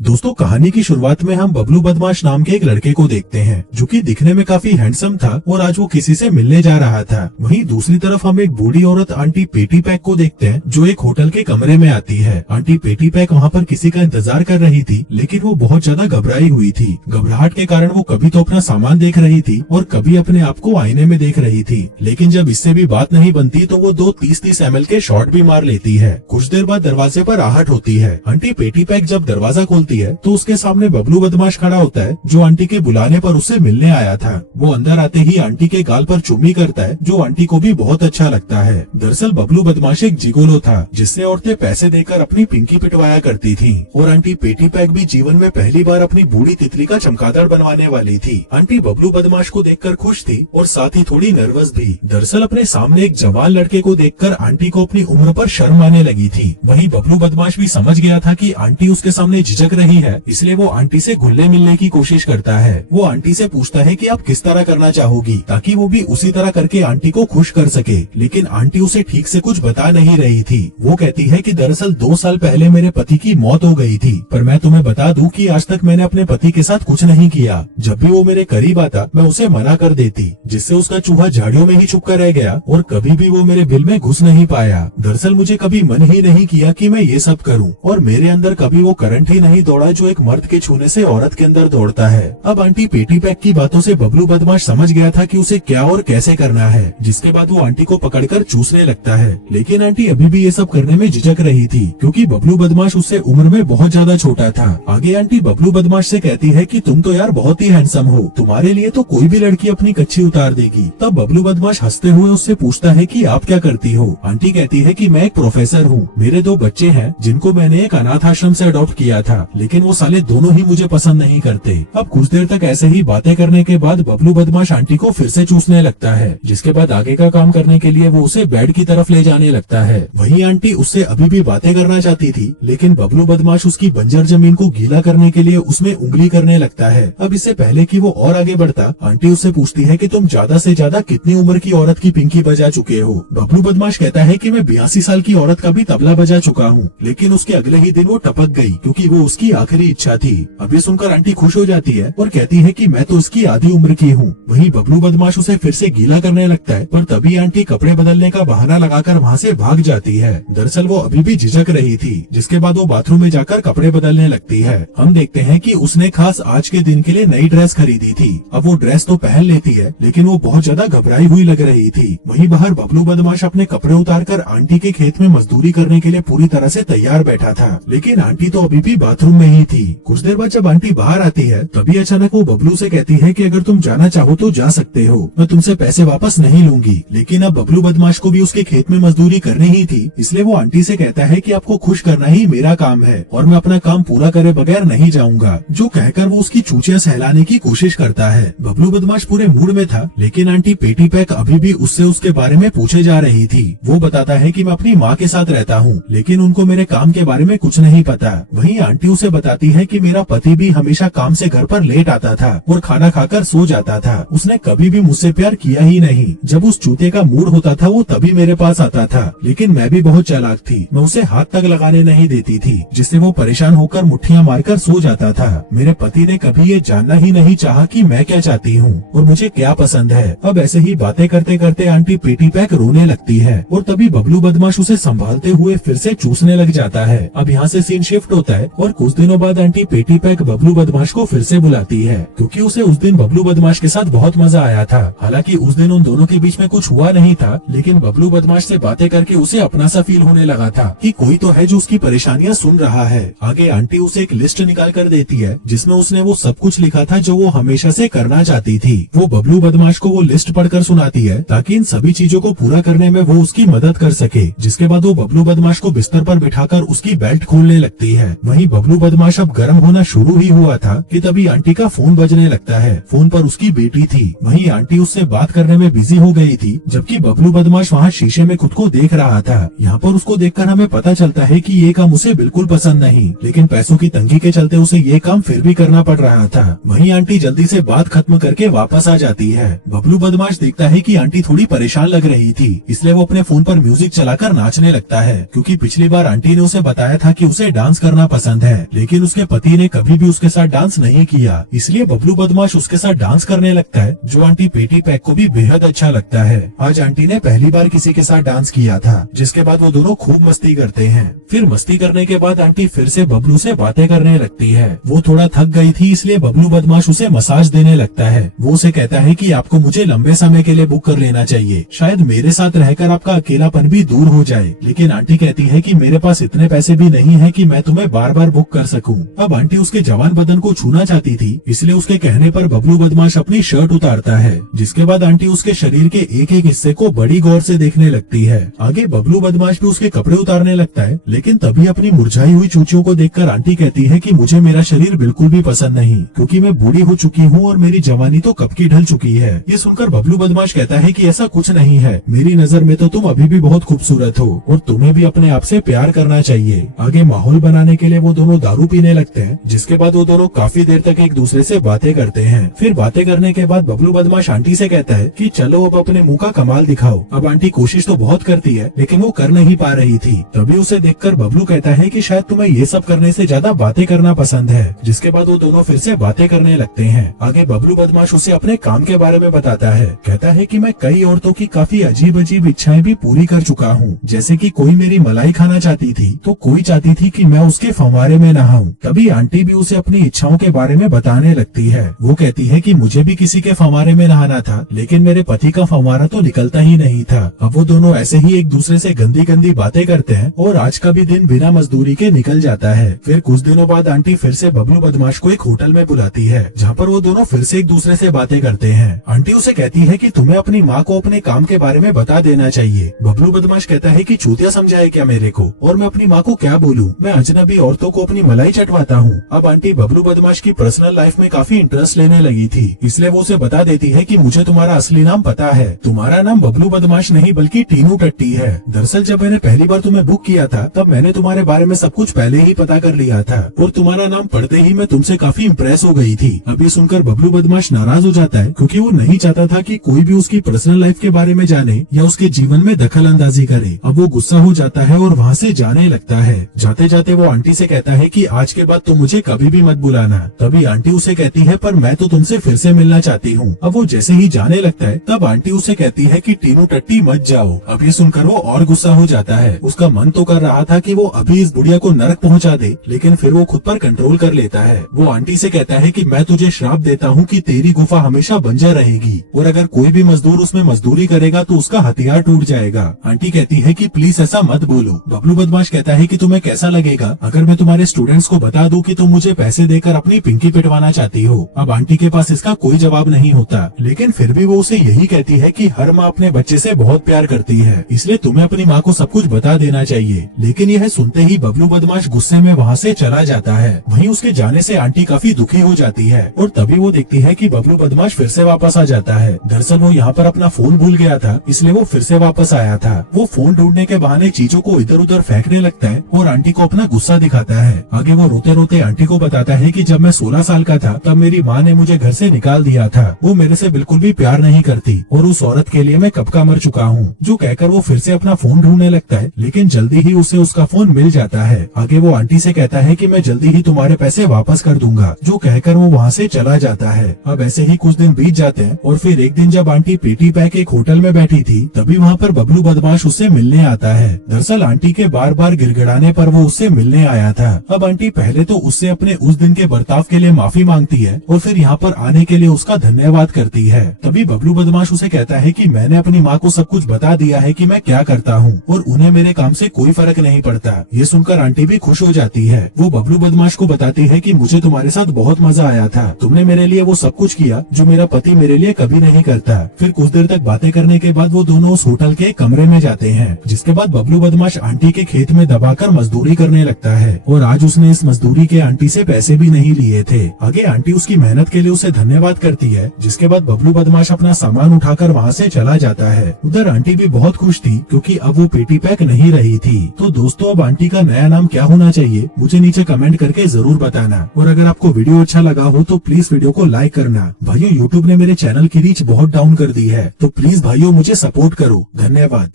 दोस्तों, कहानी की शुरुआत में हम बबलू बदमाश नाम के एक लड़के को देखते हैं जो कि दिखने में काफी हैंडसम था और आज वो किसी से मिलने जा रहा था। वहीं दूसरी तरफ हम एक बूढ़ी औरत आंटी पेटी पैक को देखते हैं जो एक होटल के कमरे में आती है। आंटी पेटी पैक वहाँ पर किसी का इंतजार कर रही थी, लेकिन वो बहुत ज्यादा घबराई हुई थी। घबराहट के कारण वो कभी तो अपना सामान देख रही थी और कभी अपने आप को आईने में देख रही थी, लेकिन जब इससे भी बात नहीं बनती तो वो 2 30-30 ml के शॉट भी मार लेती है। कुछ देर बाद दरवाजे पर आहट होती है। आंटी पेटी पैक जब दरवाजा खोलती है तो उसके सामने बबलू बदमाश खड़ा होता है जो आंटी के बुलाने पर उससे मिलने आया था। वो अंदर आते ही आंटी के गाल पर चुम्मी करता है जो आंटी को भी बहुत अच्छा लगता है। दरअसल बबलू बदमाश एक जिगोलो था जिससे औरतें पैसे देकर अपनी पिंकी पिटवाया करती थी और आंटी पेटी पैक भी जीवन में पहली बार अपनी बूढ़ी तितली का चमगादड़ बनवाने वाली थी। आंटी बबलू बदमाश को देखकर खुश थी और साथ ही थोड़ी नर्वस भी। दरअसल अपने सामने एक जवान लड़के को देखकर आंटी को अपनी उम्र पर शर्म आने लगी थी। वहीं बबलू बदमाश भी समझ गया था कि आंटी उसके सामने झिझक रही है, इसलिए वो आंटी से घुलने मिलने की कोशिश करता है। वो आंटी से पूछता है कि आप किस तरह करना चाहोगी ताकि वो भी उसी तरह करके आंटी को खुश कर सके, लेकिन आंटी उसे ठीक से कुछ बता नहीं रही थी। वो कहती है कि दरअसल 2 साल पहले मेरे पति की मौत हो गई थी, पर मैं तुम्हें बता दूं कि आज तक मैंने अपने पति के साथ कुछ नहीं किया। जब भी वो मेरे करीब आता मैं उसे मना कर देती, जिससे उसका चूहा झाड़ियों में ही छुपकर रह गया और कभी भी वो मेरे बिल में घुस नहीं पाया। दरअसल मुझे कभी मन ही नहीं किया कि मैं ये सब करूं और मेरे अंदर कभी वो करंट ही नहीं दौड़ा जो एक मर्द के छूने से औरत के अंदर दौड़ता है। अब आंटी पेटी पैक की बातों से बबलू बदमाश समझ गया था कि उसे क्या और कैसे करना है, जिसके बाद वो आंटी को पकड़कर चूसने लगता है। लेकिन आंटी अभी भी ये सब करने में झिझक रही थी क्योंकि बबलू बदमाश उससे उम्र में बहुत ज्यादा छोटा था। आगे आंटी बबलू बदमाश से कहती है कि तुम तो यार बहुत ही हैंडसम हो, तुम्हारे लिए तो कोई भी लड़की अपनी कच्ची उतार देगी। तब बबलू बदमाश हंसते हुए उससे पूछता है कि आप क्या करती हो। आंटी कहती है कि मैं एक प्रोफेसर हूँ, मेरे 2 बच्चे हैं जिनको मैंने एक अनाथ आश्रम से अडॉप्ट किया था, लेकिन वो साले दोनों ही मुझे पसंद नहीं करते। अब कुछ देर तक ऐसे ही बातें करने के बाद बबलू बदमाश आंटी को फिर से चूसने लगता है, जिसके बाद आगे का काम करने के लिए वो उसे बेड की तरफ ले जाने लगता है। वहीं आंटी उससे अभी भी बातें करना चाहती थी, लेकिन बबलू बदमाश उसकी बंजर जमीन को गीला करने के लिए उसमें उंगली करने लगता है। अब इससे पहले कि वो और आगे बढ़ता, आंटी उससे पूछती है कि तुम ज्यादा से ज्यादा कितनी उम्र की औरत की पिंकी बजा चुके हो। बबलू बदमाश कहता है कि मैं 82 साल की औरत का भी तबला बजा चुका हूँ, लेकिन उसके अगले ही दिन वो टपक गई क्योंकि वो उसकी आखिरी इच्छा थी। अब ये सुनकर आंटी खुश हो जाती है और कहती है कि मैं तो उसकी आधी उम्र की हूँ। वहीं बबलू बदमाश उसे फिर से गीला करने लगता है, पर तभी आंटी कपड़े बदलने का बहाना लगाकर वहाँ से भाग जाती है। दरअसल वो अभी भी झिझक रही थी, जिसके बाद वो बाथरूम में जाकर कपड़े बदलने लगती है। हम देखते हैं कि उसने खास आज के दिन के लिए नई ड्रेस खरीदी थी। अब वो ड्रेस तो पहन लेती है, लेकिन वो बहुत ज्यादा घबराई हुई लग रही थी। वहीं बाहर बबलू बदमाश अपने कपड़े उतारकर आंटी के खेत में मजदूरी करने के लिए पूरी तरह से तैयार बैठा था, लेकिन आंटी तो अभी भी बाथरूम में ही थी। कुछ देर बाद जब आंटी बाहर आती है तभी अचानक वो बबलू से कहती है कि अगर तुम जाना चाहो तो जा सकते हो, मैं तुमसे पैसे वापस नहीं लूंगी। लेकिन अब बबलू बदमाश को भी उसके खेत में मजदूरी करनी ही थी, इसलिए वो आंटी से कहता है कि आपको खुश करना ही मेरा काम है और मैं अपना काम पूरा करे बगैर नहीं जाऊंगा, जो कहकर वो उसकी चूचियां सहलाने की कोशिश करता है। बबलू बदमाश पूरे मूड में था, लेकिन आंटी पेटी पैक अभी भी उससे उसके बारे में पूछे जा रही थी। वो बताता है कि मैं अपनी माँ के साथ रहता हूँ, लेकिन उनको मेरे काम के बारे में कुछ नहीं पता। वहीं आंटी उसे बताती है कि मेरा पति भी हमेशा काम से घर पर लेट आता था और खाना खाकर सो जाता था, उसने कभी भी मुझसे प्यार किया ही नहीं। जब उस चूते का मूड होता था वो तभी मेरे पास आता था, लेकिन मैं भी बहुत चालाक थी, मैं उसे हाथ तक लगाने नहीं देती थी, जिससे वो परेशान होकर मुट्ठियां मारकर सो जाता था। मेरे पति ने कभी ये जानना ही नहीं चाहा कि मैं क्या चाहती हूँ और मुझे क्या पसंद है। अब ऐसे ही बातें करते करते आंटी पेटी पैक रोने लगती है और तभी बबलू बदमाश उसे संभालते हुए फिर से चूसने लग जाता है। अब यहाँ से सीन शिफ्ट होता है और कुछ दिनों बाद आंटी पेटी पैक बबलू बदमाश को फिर से बुलाती है क्योंकि उसे उस दिन बबलू बदमाश के साथ बहुत मजा आया था। हालांकि उस दिन उन दोनों के बीच में कुछ हुआ नहीं था, लेकिन बबलू बदमाश से बातें करके उसे अपना सा फील होने लगा था कि कोई तो है जो उसकी परेशानियां सुन रहा है। आगे आंटी उसे एक लिस्ट निकाल कर देती है जिसमें उसने वो सब कुछ लिखा था जो वो हमेशा से करना चाहती थी। वो बबलू बदमाश को वो लिस्ट पढ़कर सुनाती है ताकि इन सभी चीजों को पूरा करने में वो उसकी मदद कर सके। जिसके बाद वो बबलू बदमाश को बिस्तर पर बिठाकर उसकी बेल्ट खोलने लगती है। वहीं बबलू बदमाश अब गर्म होना शुरू ही हुआ था कि तभी आंटी का फोन बजने लगता है। फोन पर उसकी बेटी थी। वहीं आंटी उससे बात करने में बिजी हो गई थी, जबकि बबलू बदमाश वहाँ शीशे में खुद को देख रहा था। यहाँ पर उसको देखकर हमें पता चलता है कि ये काम उसे बिल्कुल पसंद नहीं, लेकिन पैसों की तंगी के चलते उसे ये काम फिर भी करना पड़ रहा था। वहीं आंटी जल्दी से बात खत्म करके वापस आ जाती है। बबलू बदमाश देखता है कि आंटी थोड़ी परेशान लग रही थी, इसलिए वो अपने फोन पर म्यूजिक चलाकर नाचने लगता है, क्योंकि पिछली बार आंटी ने उसे बताया था कि उसे डांस करना पसंद है। लेकिन उसके पति ने कभी भी उसके साथ डांस नहीं किया, इसलिए बबलू बदमाश उसके साथ डांस करने लगता है, जो आंटी पेटी पैक को भी बेहद अच्छा लगता है। आज आंटी ने पहली बार किसी के साथ डांस किया था, जिसके बाद वो दोनों खूब मस्ती करते हैं। फिर मस्ती करने के बाद आंटी फिर से बबलू से बातें करने लगती है। वो थोड़ा थक गई थी, इसलिए बबलू बदमाश उसे मसाज देने लगता है। वो उसे कहता है कि आपको मुझे लंबे समय के लिए बुक कर लेना चाहिए, शायद मेरे साथ रहकर आपका अकेलापन भी दूर हो जाए। लेकिन आंटी कहती है कि मेरे पास इतने पैसे भी नहीं है कि मैं तुम्हें बार बार बुक कर सकूं। अब आंटी उसके जवान बदन को छूना चाहती थी, इसलिए उसके कहने पर बबलू बदमाश अपनी शर्ट उतारता है, जिसके बाद आंटी उसके शरीर के एक एक हिस्से को बड़ी गौर से देखने लगती है। आगे बबलू बदमाश भी उसके कपड़े उतारने लगता है, लेकिन तभी अपनी मुरझाई हुई चूंटियों को देखकर आंटी कहती है कि मुझे मेरा शरीर बिल्कुल भी पसंद नहीं, क्योंकि मैं बूढ़ी हो चुकी हूँ और मेरी जवानी तो कब की ढल चुकी है। ये सुनकर बबलू बदमाश कहता है कि ऐसा कुछ नहीं है, मेरी नजर में तो तुम अभी भी बहुत खूबसूरत हो और तुम्हें भी अपने आप से प्यार करना चाहिए। आगे माहौल बनाने के लिए वो दोनों दारू पीने लगते हैं, जिसके बाद वो दोनों काफी देर तक एक दूसरे से बातें करते हैं। फिर बातें करने के बाद बबलू बदमाश आंटी से कहता है कि चलो अब अपने मुंह का कमाल दिखाओ। अब आंटी कोशिश तो बहुत करती है, लेकिन वो कर नहीं पा रही थी। तभी उसे देखकर बबलू कहता है कि शायद तुम्हें ये सब करने से ज्यादा बातें करना पसंद है, जिसके बाद वो दोनों फिर से बातें करने लगते हैं। आगे बबलू बदमाश उसे अपने काम के बारे में बताता है। कहता है कि मैं कई औरतों की काफी अजीब अजीब इच्छाएं भी पूरी कर चुका हूँ, जैसे कि कोई मेरी मलाई खाना चाहती थी तो कोई चाहती थी कि मैं उसके फव्वारे में नहाऊं। तभी आंटी भी उसे अपनी इच्छाओं के बारे में बताने लगती है। वो कहती है कि मुझे भी किसी के फव्वारे में नहाना था, लेकिन मेरे पति का फव्वारा तो निकलता ही नहीं था। अब वो दोनों ऐसे ही एक दूसरे से गंदी गंदी बातें करते हैं और आज का भी दिन बिना मजदूरी के निकल जाता है। फिर कुछ दिनों बाद आंटी फिर से बबलू बदमाश को एक होटल में बुलाती है, जहाँ पर वो दोनों फिर से एक दूसरे से बातें करते हैं। आंटी उसे कहती है कि तुम्हें अपनी माँ को अपने काम के बारे में बता देना चाहिए। बबलू बदमाश कहता है कि चूतिया समझा है क्या मेरे को, और मैं अपनी माँ को क्या बोलूँ, मैं अजनबी औरतों को अपनी मलाई चटवाता हूँ। अब आंटी बबलू बदमाश की पर्सनल लाइफ में काफी इंटरेस्ट लेने लगी थी, इसलिए वो उसे बता देती है कि मुझे तुम्हारा असली नाम पता है, तुम्हारा नाम बबलू बदमाश नहीं बल्कि टीनू टट्टी है। दरअसल जब मैंने पहली बार तुम्हें बुक किया था, तब मैंने तुम्हारे बारे में सब कुछ पहले ही पता कर लिया था और तुम्हारा नाम पढ़ते ही मैं तुमसे काफी इम्प्रेस हो गई थी। अब ये सुनकर बबलू बदमाश नाराज हो जाता है, क्योंकि वो नहीं चाहता था कि कोई भी उसकी पर्सनल लाइफ के बारे में जाने या उसके जीवन में दखल अंदाजी करे। अब वो गुस्सा हो जाता है और वहाँ से जाने लगता है। जाते जाते वो आंटी से कहता है कि आज के बाद तुम मुझे कभी भी मत बुलाना। तभी आंटी उसे कहती है पर मैं तो तुमसे फिर से मिलना चाहती हूँ। अब वो जैसे ही जाने लगता है, तब आंटी उसे कहती है कि टीनू टट्टी मत जाओ। अब ये सुनकर वो और गुस्सा हो जाता है। उसका मन तो कर रहा था कि वो अभी इस बुढ़िया को नरक पहुँचा दे, लेकिन फिर वो खुद पर कंट्रोल कर लेता है। वो आंटी से कहता है कि मैं तुझे श्राप देता हूँ कि तेरी गुफा हमेशा बंजर रहेगी और अगर कोई भी मजदूर उसमें मजदूरी करेगा तो उसका हथियार टूट जाएगा। आंटी कहती है कि प्लीज ऐसा मत बोलो। बबलू बदमाश कहता है कि तुम्हें कैसा लगेगा अगर मैं तुम्हारे स्टूडेंट्स को बता दूं कि तुम मुझे पैसे देकर अपनी पिंकी पिटवाना चाहती हो। अब आंटी के पास इसका कोई जवाब नहीं होता, लेकिन फिर भी वो उसे यही कहती है कि हर माँ अपने बच्चे से बहुत प्यार करती है, इसलिए तुम्हें अपनी माँ को सब कुछ बता देना चाहिए। लेकिन यह सुनते ही बबलू बदमाश गुस्से में वहाँ से चला जाता है। वहीं उसके जाने से आंटी काफी दुखी हो जाती है और तभी वो देखती है कि बबलू बदमाश फिर से वापस आ जाता है। दरअसल वो यहाँ पर अपना फोन भूल गया था, इसलिए वो फिर से वापस आया था। वो फोन ढूंढने के बहाने चीजों को इधर उधर फेंकने लगता है और आंटी को अपना गुस्सा दिखाता है। आगे वो रोते रोते आंटी को बताता है कि जब मैं 16 साल का था तब मेरी माँ ने मुझे घर से निकाल दिया था। वो मेरे से बिल्कुल भी प्यार नहीं करती और उस औरत के लिए मैं कब का मर चुका हूँ। जो कहकर वो फिर से अपना फोन ढूंढने लगता है, लेकिन जल्दी ही उसे उसका फोन मिल जाता है। आगे वो आंटी से कहता है कि मैं जल्दी ही तुम्हारे पैसे वापस कर दूंगा, जो कहकर वो वहाँ से चला जाता है। अब ऐसे ही कुछ दिन बीत जाते हैं और फिर एक दिन जब आंटी पेटी पैक एक होटल में बैठी थी, तभी वहाँ पर बबलू बदमाश उससे मिलने आता है। दरअसल आंटी के बार बार गिड़गिड़ाने पर वो उससे मिलने आया था। अब आंटी पहले तो उससे अपने उस दिन के बर्ताव के लिए माफी मांगती है और फिर यहाँ पर आने के लिए उसका धन्यवाद करती है। तभी बबलू बदमाश उसे कहता है कि मैंने अपनी माँ को सब कुछ बता दिया है कि मैं क्या करता हूँ और उन्हें मेरे काम से कोई फर्क नहीं पड़ता। ये सुनकर आंटी भी खुश हो जाती है। वो बबलू बदमाश को बताती है कि मुझे तुम्हारे साथ बहुत मजा आया था, तुमने मेरे लिए वो सब कुछ किया जो मेरा पति मेरे लिए कभी नहीं करता। फिर कुछ देर तक बातें करने के बाद वो दोनों उस होटल के कमरे में जाते हैं, जिसके बाद बबलू बदमाश आंटी के खेत में दबाकर मजदूरी करने लगता है और आज उसने इस मजदूरी के आंटी से पैसे भी नहीं लिए थे। आगे आंटी उसकी मेहनत के लिए उसे धन्यवाद करती है, जिसके बाद बबलू बदमाश अपना सामान उठाकर वहाँ से चला जाता है। उधर आंटी भी बहुत खुश थी क्योंकि अब वो पेटी पैक नहीं रही थी। तो दोस्तों, अब आंटी का नया नाम क्या होना चाहिए मुझे नीचे कमेंट करके जरूर बताना। और अगर आपको वीडियो अच्छा लगा हो तो प्लीज वीडियो को लाइक करना। भाइयों, यूट्यूब ने मेरे चैनल की रीच बहुत डाउन कर दी है, तो प्लीज भाइयों मुझे सपोर्ट करो। धन्यवाद।